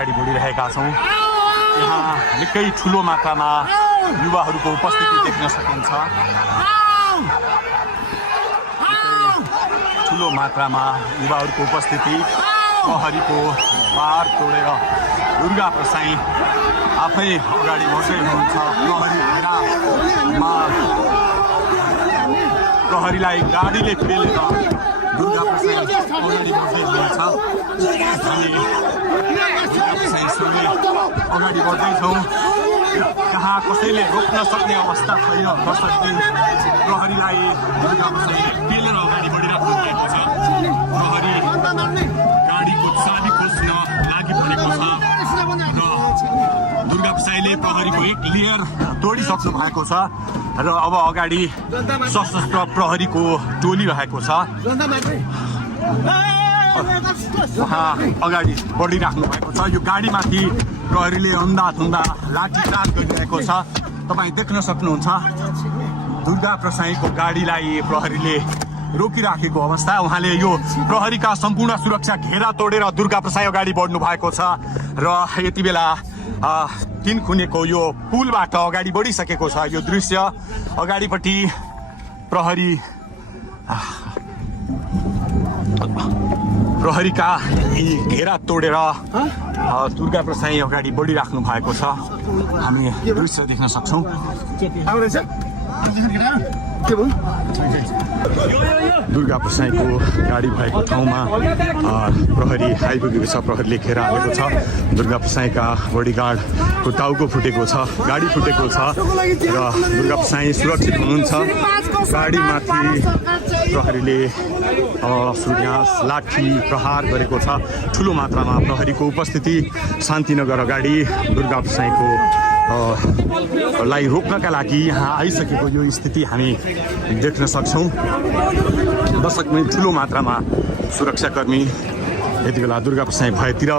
अगाडि बढिरहेका छौँ। यहाँ निकै ठुलो मात्रामा युवाहरूको उपस्थिति देख्न सकिन्छ। ठुलो मात्रामा युवाहरूको उपस्थिति, प्रहरीको बार तोडेर दुर्गा प्रसाई आफै अगाडि बढ्दै हुनुहुन्छ। प्रहरीलाई गाडीले पेलेर दुर्गा प्रसाई अगाडि बढ्दै हुनुहुन्छ। हामी अगाडि बढ्दैछौँ। यहाँ कसैले रोक्न सक्ने अवस्था छैन। दर्शकले प्रहरीलाई दुर्गा प्रसाई पेलेर अगाडि बढिराख्नु भएको छ। प्रहरी गाडीको चाबी खोज्न लागि परेको छ र दुर्गा प्रसाईले प्रहरीको एक लेयर तोडिसक्नु भएको छ र अब अगाडि सशस्त्र प्रहरीको टोली रहेको छ। उहाँ अगाडि बढिराख्नु भएको छ। यो गाडीमाथि प्रहरीले अन्धाधुन्दा लाठीचार्ज गरिरहेको छ। तपाईँ देख्न सक्नुहुन्छ दुर्गा प्रसाईको गाडीलाई प्रहरीले रोकिराखेको अवस्था। उहाँले यो प्रहरीका सम्पूर्ण सुरक्षा घेरा तोडेर दुर्गा प्रसाई अगाडि बढ्नु भएको छ र यति बेला तीनखुनेको यो पुलबाट अगाडि बढिसकेको छ। यो दृश्य अगाडिपट्टि प्रहरीका यी घेरा तोडेर दुर्गा प्रसाई अगाडि बढिराख्नु भएको छ। हामी दृश्य देख्न सक्छौँ। दुर्गा प्रसाईको गाडी भएको ठाउँमा प्रहरी आइपुगेको छ। प्रहरीले घेरा हालेको छ। दुर्गा प्रसाईका बडीगार्डको टाउको फुटेको छ, गाडी फुटेको छ र दुर्गा प्रसाई सुरक्षित हुनुहुन्छ। गाडीमाथि प्रहरीले सुर्यास लाठी प्रहार गरेको छ। ठुलो मात्रामा प्रहरीको उपस्थिति शान्तिनगर अगाडि दुर्गा प्रसाईको लाई रोक्नका लागि यहाँ आइसकेको यो स्थिति हामी देख्न सक्छौँ। दर्शक ठुलो मात्रामा सुरक्षाकर्मी यति बेला दुर्गा प्रसाई भएतिर